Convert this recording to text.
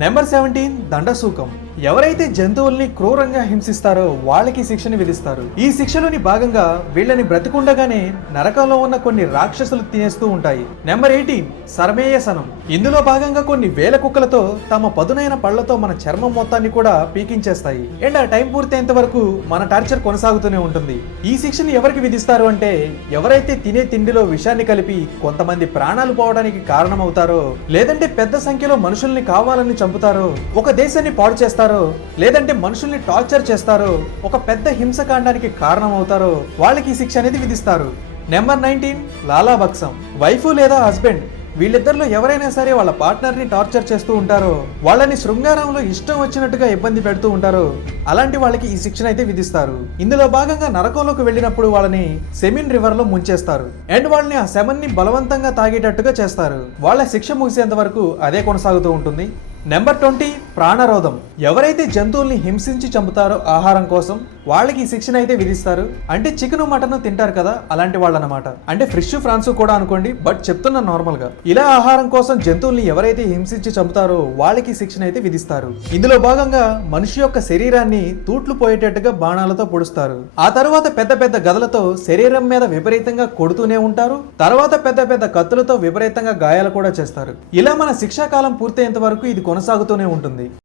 Number 17 దండసూకం. ఎవరైతే జంతువుల్ని క్రూరంగా హింసిస్తారో వాళ్ళకి శిక్షని విధిస్తారు. ఈ శిక్షలోని భాగంగా వీళ్ళని బ్రతికుండగానే నరకంలో ఉన్న కొన్ని రాక్షసులు తినేస్తూ ఉంటాయి. నెంబర్ 18 సర్మేయసనం. ఇందులో భాగంగా కొన్ని వేల కుక్కలతో తమ పదునైన పళ్లతో మన చర్మం మొత్తాన్ని కూడా పీకించేస్తాయి. అండ్ ఆ టైం పూర్తయ్యేంత వరకు మన టార్చర్ కొనసాగుతూనే ఉంటుంది. ఈ శిక్షని ఎవరికి విధిస్తారు అంటే ఎవరైతే తినే తిండిలో విషాన్ని కలిపి కొంతమంది ప్రాణాలు పోవడానికి కారణమవుతారో, లేదంటే పెద్ద సంఖ్యలో మనుషుల్ని కావాలని చంపుతారో, ఒక దేశాన్ని పాడు చేస్తారో, లేదంటే మనుషుల్ని టార్చర్ చేస్తారో, ఒక పెద్ద హింసకాండానికి కారణం అవుతారో వాళ్ళకి ఈ శిక్ష అనేది విధిస్తారు. నెంబర్ 19 లాలాబక్సం. వైఫ్ లేదా హస్బెండ్ వీళ్ళిద్దరిలో ఎవరైనా సరే వాళ్ళ పార్ట్నర్ ని టార్చర్ చేస్తూ ఉంటారో, వాళ్ళని శృంగారంలో ఇష్టం వచ్చినట్టుగా ఇబ్బంది పెడుతూ ఉంటారో అలాంటి వాళ్ళకి ఈ శిక్షణ అయితే విధిస్తారు. ఇందులో భాగంగా నరకంలోకి వెళ్ళినప్పుడు వాళ్ళని సెమిన్ రివర్ లో ముంచేస్తారు. అండ్ వాళ్ళని ఆ సెమన్ ని బలవంతంగా తాగేటట్టుగా చేస్తారు. వాళ్ళ శిక్ష ముగిసేంత వరకు అదే కొనసాగుతూ ఉంటుంది. నెంబర్ 20 ప్రాణరోధం. ఎవరైతే జంతువుల్ని హింసించి చంపుతారో ఆహారం కోసం వాళ్ళకి ఈ శిక్షణ అయితే విధిస్తారు. అంటే చికెన్ మటన్ తింటారు కదా అలాంటి వాళ్ళు అనమాట. అంటే ఫ్రిష్ ఫ్రాన్స్ కూడా అనుకోండి, బట్ చెప్తున్నా నార్మల్ గా. ఇలా ఆహారం కోసం జంతువుల్ని ఎవరైతే హింసించి చంపుతారో వాళ్ళకి శిక్షణ అయితే విధిస్తారు. ఇందులో భాగంగా మనిషి యొక్క శరీరాన్ని తూట్లు పోయేటట్టుగా బాణాలతో పొడుస్తారు. ఆ తర్వాత పెద్ద పెద్ద గదలతో శరీరం మీద విపరీతంగా కొడుతూనే ఉంటారు. తర్వాత పెద్ద పెద్ద కత్తులతో విపరీతంగా గాయాలు కూడా చేస్తారు. ఇలా మన శిక్షాకాలం పూర్తయ్యేంత వరకు ఇది కొనసాగుతూనే ఉంటుంది.